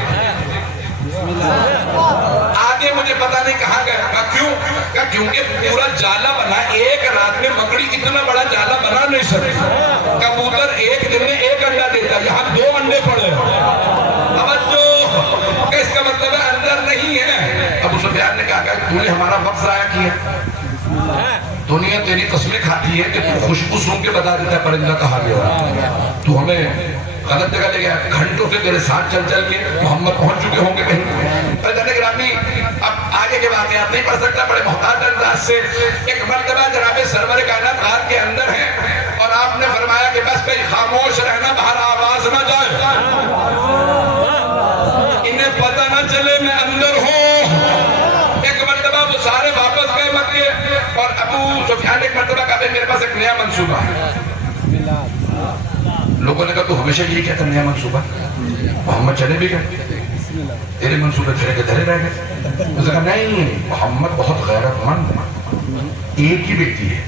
آگے مجھے پتہ نہیں کہاں گیا۔ کہا کیوں؟ کہا کیونکہ پورا جالا بنا، ایک رات میں مکڑی اتنا بڑا جالا بنا نہیں سکتی، کبوتر ایک دن میں 1 انڈا دیتا، یہاں 2 انڈے پڑے۔ کہ اس کا مطلب ہے اندر نہیں ہے۔ ابو سفیان نے کہا کہ تو نے ہمارا وقت ضائع کیا، دنیا تیری قسمیں کھاتی ہے کہ تو خوشبو سون کے بتا دیتا ہے پرندہ کہاں گیا، تو ہمیں غلط جگہ لے گیا۔ گھنٹوں سے تیرے ساتھ چل چل کے محمد پہنچ چکے ہوں گے کہیں۔ اللہ گرامی اب آگے کے واقعات نہیں پڑھ سکتا، بڑے محتاط انداز سے ایک مرتبہ جناب سرور کائنات غار کے اندر ہیں، اور آپ نے فرمایا کہ بس بھائی خاموش رہنا، باہر آواز نہ جائے، انہیں پتہ نہ چلے میں اندر ہوں۔ ایک مرتبہ وہ سارے واپس گئے مکے، اور ابو سفیان ایک مرتبہ کہا میرے پاس ایک نیا منصوبہ ہے۔ لوگوں نے کہا تو ہمیشہ یہی کہتا نیا منصوبہ، محمد چلے بھی گئے، تیرے منصوبے دھرے کے دھرے رہ گئے۔ اس نے کہا نہیں، محمد بہت غیرت مند ہے، ایک ہی بیٹی ہے،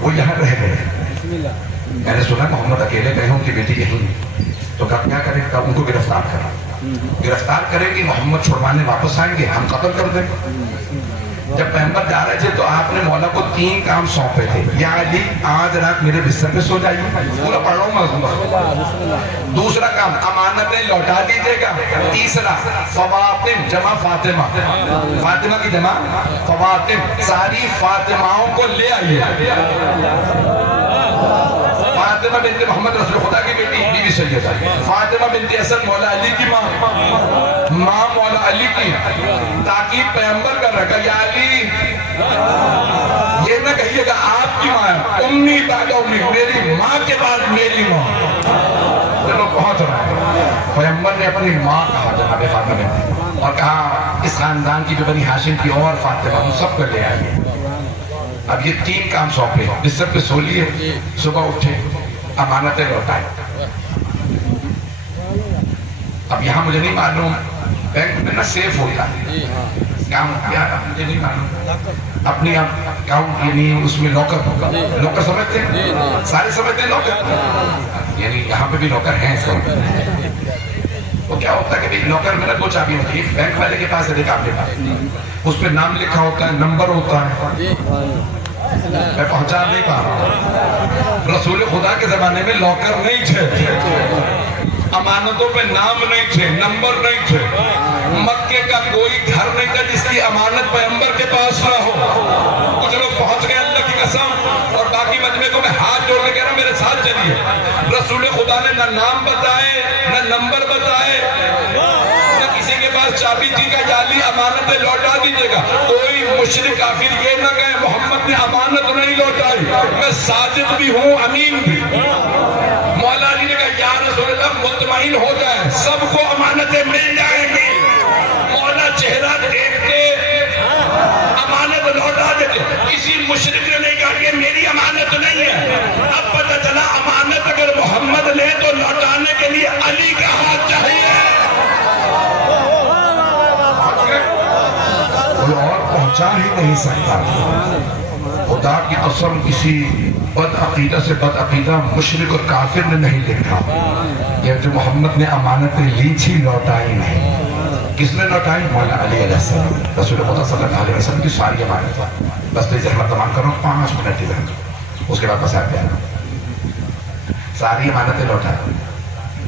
وہ یہاں رہ گئے، میں نے سنا محمد اکیلے گئے ہیں، ان کی بیٹی یہیں ہے، تو کہا کیا کریں؟ کہا ان کو گرفتار کریں گے، محمد چھڑوانے واپس آئیں گے، ہم قتل کر دیں گے۔ جب پیغمبر جا رہے تھے تو آپ نے مولا کو 3 کام سونپے تھے، یا علی آج رات میرے بستر پہ سو جائیے، پورا پڑھ رہا ہوں میں۔ دوسرا کام امانتیں لوٹا دیجیے گا۔ تیسرا فواطم جمع فاطمہ، فاطمہ کی جمع فواطم، ساری فاطماؤں کو لے آئیے۔ فاطمہ بنت محمد رسول خدا کی بیٹی بی بی سیدہ، فاطمہ بنت حسن مولا علی کی ماں مولا علی کی، تاکید پیغمبر کر رکھا یا علی یہ نہ کہیے گا آپ کی ماں ہے، امی بعد امی، میری ماں کے بعد میری ماں۔ چلو پہنچ رہا ہے، پیغمبر نے اپنی ماں کہا جناب فاطمہ، اور کہا اس خاندان کی جو بنی ہاشم کی اور فاطمہ ان سب کو لے آئیے۔ اب یہ 3 کام سونپے، بستر پہ سو لیے، صبح اٹھے امانتیں لوٹائیں۔ اب یہاں مجھے نہیں معلوم بینک میں نہ سیف ہوتا ہے، کام کیا مجھے نہیں معلوم، اپنی اکاؤنٹ یعنی اس میں لاکر ہوگا، لاکر سمجھتے ہیں؟ سارے سمجھتے ہیں لاکر، یعنی یہاں پہ بھی لاکر ہیں اس کا۔ وہ کیا ہوتا ہے کہ نوکر میں نا دو چابی ہوتی ہے، بینک والے کے پاس ہے ایک آپ کے پاس، اس پہ نام لکھا ہوتا ہے، نمبر ہوتا ہے. میں پہنچا نہیں پا رہا. رسول خدا کے زمانے میں لاکر نہیں تھے، امانتوں پہ نام نہیں تھے، نمبر نہیں تھے. مکے کا کوئی گھر نہیں تھا جس کی امانت پیغمبر کے پاس نہ ہو. کچھ لوگ پہنچ گئے اللہ کی قسم، اور باقی مجمع کو میں ہاتھ جوڑ کے کہہ رہا ہوں میرے ساتھ چلیے. رسول خدا نے نہ نام بتائے نہ نمبر بتائے، نہ کسی کے پاس چابی تھی کہ جعلی امانتیں لوٹا دیجیے گا. کوئی مشرک کافر یہ نہ کہے محمد نے امانت نہیں لوٹائی، میں ساجد بھی ہوں امین بھی. مولا علی نے کہا یا رسول اللہ مطمئن ہو جائے، سب کو امانتیں مل جائیں گی. مولا چہرہ دیکھ کے امانت لوٹا دیتے. کسی مشرک نے نہیں کہا کہ میری امانت نہیں ہے. اب پتہ چلا امانت اگر محمد لے تو لوٹانے کے لیے علی کا ہاتھ چاہیے. کوئی اور پہنچا ہی نہیں سکتا. خدا کی قسم کسی بد عقیدہ سے بد عقیدہ مشرک اور کافر نے نہیں لکھا کہ جو محمد نے امانتیں لی تھی لوٹائی نہیں. کس نے لوٹائی؟ مولا علی علیہ السلام. رسول خدا صلی اللہ علیہ وسلم کی ساری امانتیں. بس تو زحمت تمام کرو 5 منٹ کی زحمت، اس کے بعد بس آپ ساری امانتیں لوٹائی.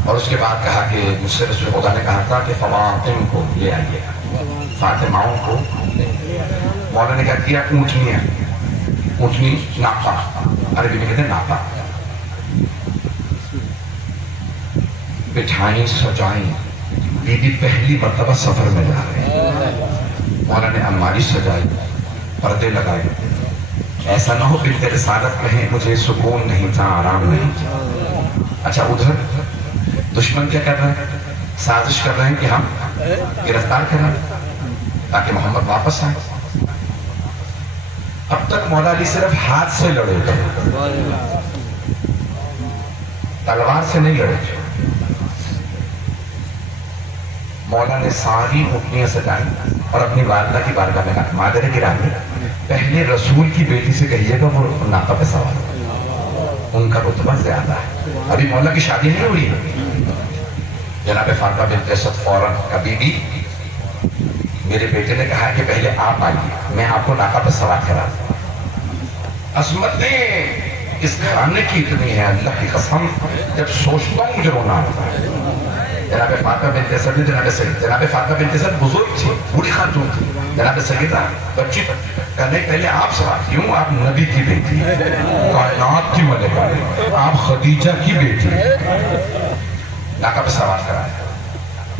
اور اس کے بعد کہا کہ مجھ سے رسول خدا نے کہا تھا کہ فواطم کو لے آئیے، فاطماؤں کو. مولا نے کیا کیا؟ اونٹنیاں، اونٹنی ناپا، عربی میں کہتے ہیں ناپا، بٹھائیں سجائیں. بی بی پہلی مرتبہ سفر میں جا رہے. مولا نے الماری سجائی، پردے لگائے. ایسا نہ ہو بنت رسالت کہیں مجھے سکون نہیں تھا، آرام نہیں تھا. اچھا ادھر دشمن کیا کر رہے ہیں؟ سازش کر رہے ہیں کہ ہم گرفتار کریں تاکہ محمد واپس آئے. اب تک مولا علی صرف ہاتھ سے لڑے تھے، تلوار سے نہیں لڑے تھے. مولا نے ساری اونٹنیاں سجائیں اور اپنی والدہ کی بارگاہ میں کہا مادر گرامی پہلے رسول کی بیٹی سے کہیے گا وہ ناقہ پہ سوار ہو، ان کا رتبہ زیادہ ہے. ابھی مولا کی شادی نہیں ہوئی ہے. جناب فاطمہ بنت اسد فوراً کا بی بی میرے بیٹے نے کہا کہ پہلے آپ آئیے، میں آپ کو ناقہ پہ سوار کرا دوں. عصمت نے اس گھرانے کی اتنی ہے، اللہ کی قسم جب سوچتا ہوں مجھے رونا آتا ہے. جناب فاطمہ بنت اسد جناب فاطمہ بنت اسد بزرگ تھی، بوڑھی خاتون تھی. جناب سیدہ بچی کہنے پہلے آپ سوال کیوں؟ آپ نبی کی بیٹی، کائنات کی ملکہ، آپ خدیجہ کی بیٹی. ناقہ پہ سوار کرایا.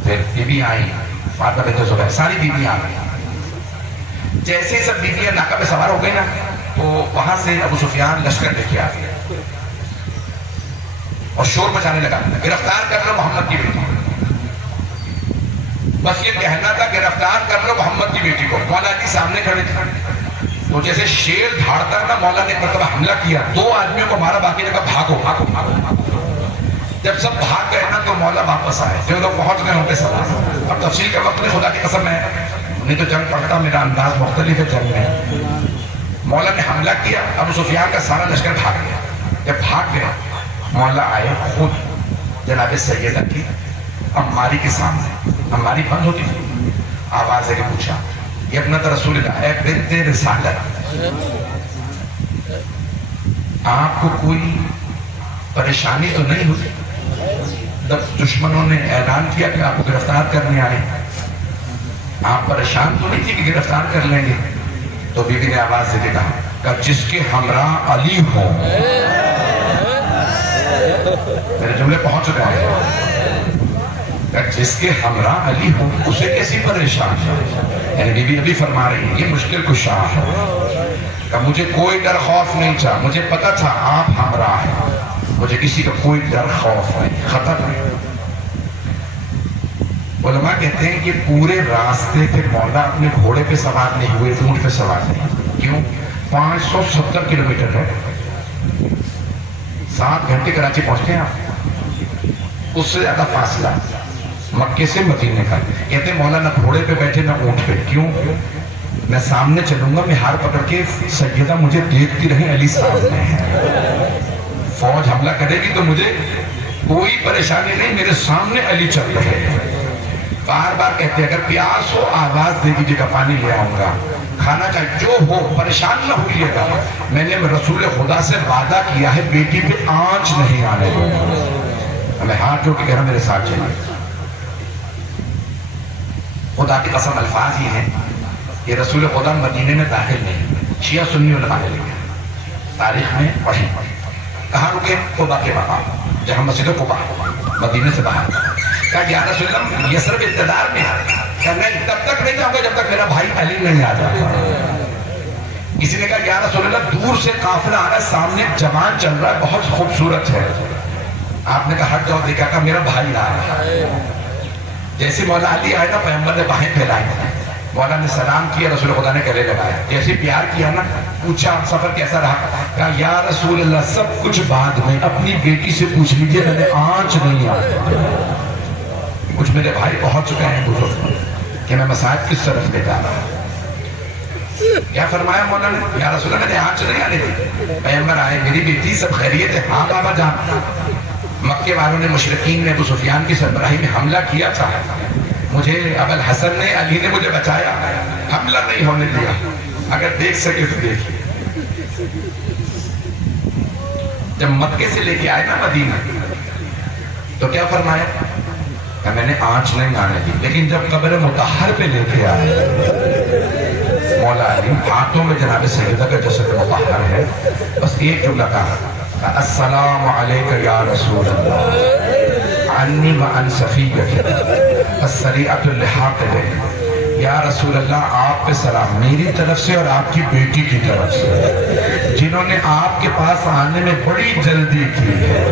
پھر بیوی آئی فاطمہ بنت زبیر، ساری بیویاں آ گئی. جیسے سب بیویاں ناقہ پہ سوار ہو گئی نا تو وہاں سے ابو سفیان لشکر لے کے آ گیا اور شور مچانے لگا گرفتار کر لو محمد کی بیٹی. بس یہ کہنا تھا گرفتار کر لو محمد کی بیٹی کو. مولا علی سامنے کھڑے تھے تو جیسے شیر دھاڑتا نا مولا نے ایک مرتبہ حملہ کیا، 2 آدمیوں کو مارا، باقی نے کہا بھاگو بھاگو بھاگو. جب سب بھاگ گئے نا تو مولا واپس آئے. جو لوگ پہنچ گئے ہوتے سب اب تفصیل کا وقت نہیں، خدا کی قسم ہے نہیں تو جنگ پڑھتا، میرا انداز مختلف ہے جنگ میں. مولا نے حملہ کیا، ابو سفیان کا سارا لشکر بھاگ گیا. جب بھاگ گیا مولا آئے خود جناب سیدہ کی عماری کے سامنے. عماری بند ہوتی تھی. آواز ہے کہ پوچھا یہ ابنت رسول اللہ اے بنت رسالت، آپ کو کوئی پریشانی تو نہیں ہوئی؟ جب دشمنوں نے اعلان کیا کہ آپ کو گرفتار کرنے آئے، آپ پریشان تو نہیں تھی کہ گرفتار کر لیں گے؟ تو بی بی نے آواز دے کے کہا کہ جس کے ہمراہ علی ہوں. میرے جملے پہنچ گئے ہیں. جس کے ہمراہ علی ہوں اسے کیسی پریشان ہے؟ یعنی بی بی ابھی فرما رہی ہے یہ مشکل کشا ہے کہ مجھے کوئی ڈر خوف نہیں تھا، مجھے پتا تھا آپ ہمراہ ہیں، مجھے کسی کا کوئی ڈر خوف نہیں، خطر نہیں. علماء کہتے ہیں کہ پورے راستے پہ مولا اپنے گھوڑے پہ سوار نہیں ہوئے، اونٹ پہ سوار نہیں. کیوں؟ 570 کلومیٹر ہے، 7 گھنٹے کراچی پہنچتے ہیں آپ، اس سے زیادہ فاصلہ مکے سے مدینے کا. کہتے ہیں مولا نہ گھوڑے پہ بیٹھے نہ اونٹ پہ. کیوں؟ میں سامنے چلوں گا، میں ہار پکڑ کے سیدہ مجھے دیکھتی رہے علی سامنے ہے، فوج حملہ کرے گی تو مجھے کوئی پریشانی نہیں، میرے سامنے علی چل رہے ہیں. بار بار کہتے ہیں اگر پیاس ہو آواز دے دیجیے گا، پانی لے آؤں گا. کھانا چاہیے جو ہو، پریشان نہ ہوئیے گا. میں نے رسول خدا سے وعدہ کیا ہے بیٹی پہ آنچ نہیں آنے دوں گا. ہمیں ہاتھ جوڑ کے کہہ رہا میرے ساتھ چلیے. خدا کی قسم الفاظ یہ ہیں کہ رسول خدا مدینے میں داخل نہیں. شیعہ سنی علماء نے لکھا تاریخ میں پڑھی. کہاں رکے؟ قبا کے مقام جہاں مسجد قبا مدینے سے باہر. کہا یا رسول اللہ یثرب اقتدار میں ہے. کہا نہیں، تب تک نہیں جاؤں گا جب تک میرا بھائی علی نہیں آ جاتا. کسی نے کہا یا رسول اللہ دور سے قافلہ آ رہا ہے، سامنے ایک جوان چل رہا ہے بہت خوبصورت ہے. آپ نے کہا ہٹ جاؤ. دیکھا کہ میرا بھائی آ رہا ہے. جیسے مولا علی آئے نا، پیغمبر نے باہیں پھیلائی. مولا نے سلام کیا، رسول خدا نے گلے لگایا. جیسے پیار کیا نا، پوچھا سفر کیسا رہا. کہا یا رسول اللہ سب کچھ بعد میں، اپنی بیٹی سے پوچھ لیجیے میں نے آنچ نہیں آتا. کچھ میرے بھائی پہنچ چکے ہیں بزرگ کہ میں مساجد کس طرف لے جا رہا ہوں. کیا فرمایا مولا نے؟ یا رسول اللہ میں نے آنچ نہیں آنے دی. پیغمبر آئے، میری بیٹی سب خیریت ہے؟ ہاں بابا جان. مکے والوں نے، مشرکین نے ابو سفیان کی سربراہی میں حملہ کیا تھا. مجھے ابو الحسن نے، علی نے مجھے بچایا، حملہ نہیں ہونے دیا. اگر دیکھ سکے تو دیکھیے. جب مکے سے لے کے آئے نا مدینہ تو کیا فرمایا؟ کہ میں نے آنچ نہیں آنے دی. لیکن جب قبر مطہر پہ لے کے آئے مولا علی، ہاتھوں میں جناب سیدہ کا جسد مطہر ہے، بس ایک جملہ کہا السلام علیکہ یا رسول اللہ عنی وعن صفیہ السریعۃ اللحاق بہ. یا رسول اللہ آپ پہ سلام میری طرف سے اور آپ کی بیٹی کی طرف سے، جنہوں نے آپ کے پاس آنے میں بڑی جلدی کی ہے.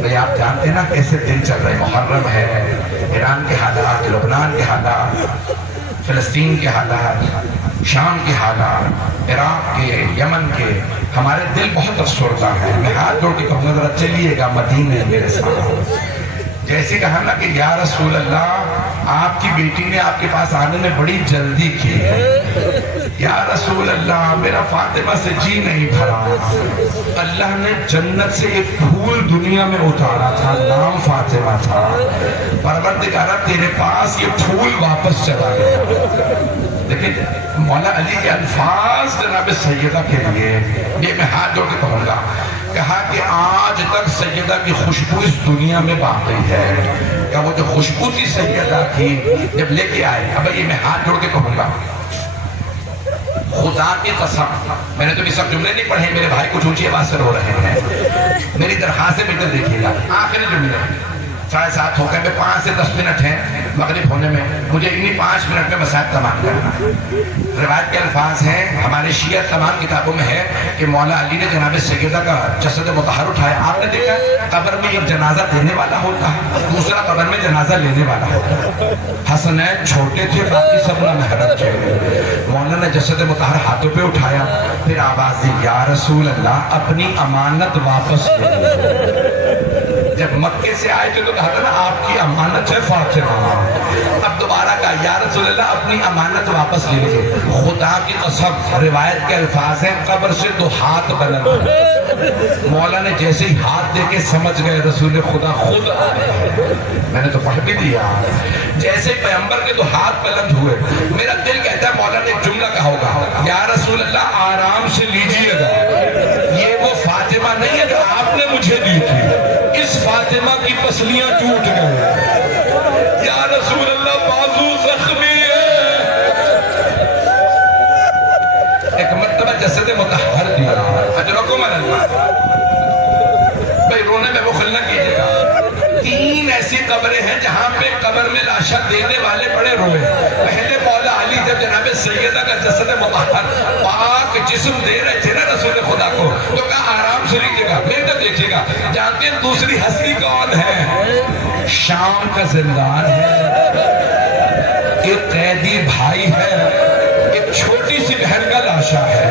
بھئی آپ جانتے ہیں نا کیسے دن چل رہے. محرم ہے، ایران کے حالات، لبنان کے حالات، فلسطین کے حالات، شام کے حالات، عراق کے، یمن کے. ہمارے دل بہت افسردہ ہیں. میں ہاتھ جوڑ کے کہوں گا چلیے گا مدینے میرے ساتھ. جیسے کہا نا کہ یا رسول اللہ آپ کی بیٹی نے آپ کے پاس آنے میں بڑی جلدی کی ہے. یا رسول اللہ میرا فاطمہ سے جی نہیں بھرا. اللہ نے جنت سے ایک پھول دنیا میں اتارا تھا، نام فاطمہ تھا. پروردگارہ تیرے پاس یہ پھول واپس چلا گیا. لیکن مولا علی کے الفاظ جناب سیدہ کے لیے یہ میں ہاتھ جوڑ کے کہوں گا. کہا کہ آج تک سیدہ کی خوشبو اس دنیا میں باقی ہے. کہ وہ جو خوشبو تھی سیدہ کی جب لے کے آئے. اب یہ میں ہاتھ جوڑ کے کہوں گا خدا کی قسم، میں نے تو بھی سب جملے نہیں پڑھے، میرے بھائی کچھ اونچی آواز سے رو رہے ہیں. میری درخواست سے بیٹر دیکھیے گا. آخری جملے 7:30 ہو گئے، 5 سے 10 منٹ ہیں مغرب ہونے میں. مجھے انہی 5 منٹ میں مسائل تمام کرنا. روایت کے الفاظ ہیں، ہمارے شیعہ تمام کتابوں میں ہے کہ مولا علی نے جناب سیدہ کا جسد مطہر اٹھایا. آپ نے دیکھا قبر میں ایک جنازہ دینے والا ہوتا ہے، دوسرا قبر میں جنازہ لینے والا ہوتا ہے. حسنین چھوٹے تھے، باقی سب نامحرم تھے. مولا نے جسد مطہر ہاتھوں پہ اٹھایا، پھر آواز دی یا رسول اللہ اپنی امانت واپس لے. جب مکے سے آئے تھے تو کہا تھا نا آپ کی امانت ہے فاطمہ. اب دوبارہ کہا یا رسول اللہ اپنی امانت واپس لے لیجیے. خدا کی قسم روایت کے الفاظ ہیں قبر سے 2 ہاتھ بلند ہوئے. مولا نے جیسے ہی ہاتھ دے کے سمجھ گئے رسول خدا خود آئے ہیں. میں نے تو پڑھ بھی دیا. جیسے پیغمبر کے 2 ہاتھ بلند ہوئے میرا دل کہتا ہے مولا نے ایک جملہ کہا ہوگا یا رسول اللہ آرام سے لیجیے گا. یہ وہ فاطمہ نہیں ہے جو آپ نے مجھے دی تھی. اس فاطمہ کی پسلیاں ٹوٹ گئے. یا رسول اللہ بازو زخمی ہے. ایک مرتبہ جسد مطہر دیا. اجرکم اللہ. بھئی رونے میں بخل نہ کیجئے گا. 3 ایسی قبریں ہیں جہاں پہ قبر میں لاشا دینے والے بڑے روئے. پہلے مولا علی جب جناب سیدہ کا جسد مطہر پاک جسم دے رہے تھے نا رسول خدا کو تو کہا آرام سے لیجیے گا. پھر تو دیکھیے گا. جانتے ہیں دوسری ہستی کون ہے؟ شام کا زندان ہے، ایک قیدی بھائی ہے، ایک چھوٹی سی بہن کا لاشا ہے.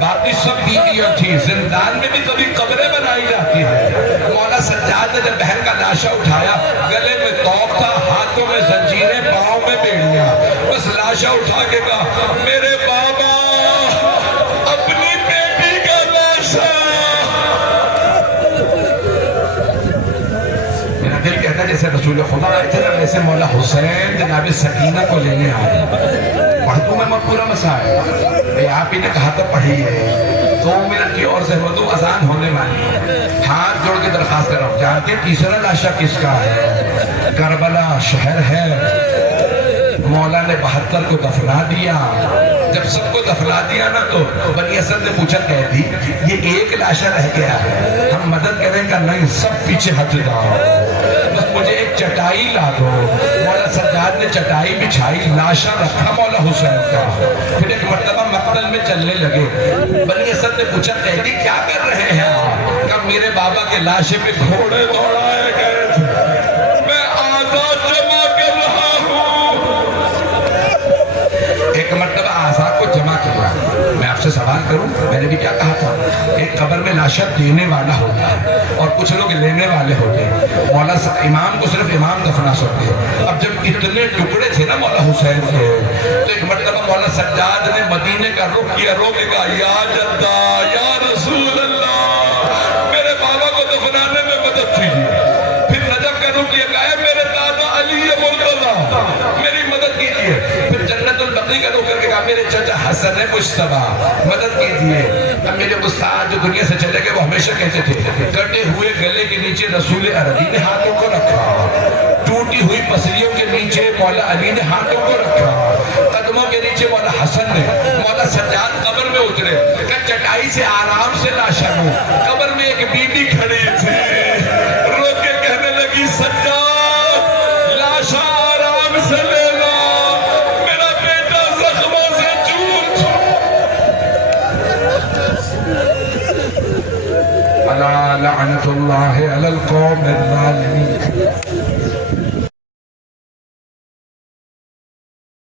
باقی سب بیویاں تھی. زندان میں بھی کبھی قبریں بنائی جاتی ہیں. مولا سجاد نے جب بہن کا لاشا اٹھایا گلے میں توق تھا، ہاتھوں میں زنجیریں، پاؤں میں بیڑیاں. بس لاشا اٹھا کے کہا میرے بابا اپنی بیٹی کا لاشا. نا جیسے رسول خدا آئے تھے نا ویسے مولا حسین جناب سکینہ کو لینے آئے. پڑھ دوں میں پورا مسائل؟ آپ ہی نے کہا تھا پڑھیے. 2 منٹ کی اور زحمت دوں، اذان ہونے والی ہے. ہاتھ جوڑ کے درخواست کر رہا ہوں. جانتے ہیں تیسرا لاشا کس کا ہے؟ کربلا شہر ہے. مولا نے 72 کو دفنا دیا. جب سب کو دفنا دیا نا تو بنی اسد نے پوچھا قیدی یہ ایک لاشا رہ گیا ہے، ہم مدد کریں گا؟ نہیں، سب پیچھے ہٹ جاؤ، بس مجھے ایک چٹائی لا دو. مولا سجاد نے چٹائی بچھائی، لاشا رکھا مولا حسین کا. پھر ایک مرتبہ مقتل میں چلنے لگے. بنی اسد نے پوچھا قیدی کیا کر رہے ہیں آپ؟ کہا میرے بابا کے لاشے پہ گھوڑے دوڑائے گئے تھے، میں آزاد جمع کر رہا ہوں. ایک مرتبہ آزاد کو جمع کیا. میں آپ سے سوال کروں، میں نے بھی کیا کہا تھا؟ ایک قبر میں لاشا دینے والا ہوتا ہے اور کچھ لوگ لینے والے ہوتے ہیں. مولا امام کو صرف امام دفنا سکتے ہیں. اب جب اتنے ٹکڑے تھے نا مولا حسین کے، تو ایک مرتبہ مولا سجاد نے مدینے کا رخ کیا، رو کے کہا یا جدہ یا رسول اللہ میرے بابا کو دفنانے میں مدد کیجیے. پھر نجف کا رخ کیا، کہا میرے دادا علی مرتضیٰ میری مدد کیجیے. پھر جنت البقیع کا رخ کر کے کہا میرے چچا حسن مجتبیٰ مدد کیجیے. اب میرے استاد جو دنیا سے چلے گئے وہ ہمیشہ کہتے تھے کٹے ہوئے گلے کے نیچے رسول عربی نے ہاتھوں کو رکھا، ٹوٹی ہوئی پسلیوں کے نیچے مولا علی نے ہاتھوں کو رکھا، قدموں کے نیچے مولا حسن نے. مولا سجاد قبر میں اترے کہ چٹائی سے آرام سے لاشا ہو. قبر میں ایک بی بی کھڑی تھی، رو کے کہنے لگی سجاد لاشا آرام سے لے لا، میرا بیٹا زخموں سے چور. الا لعنت اللہ علی القوم الظالمین.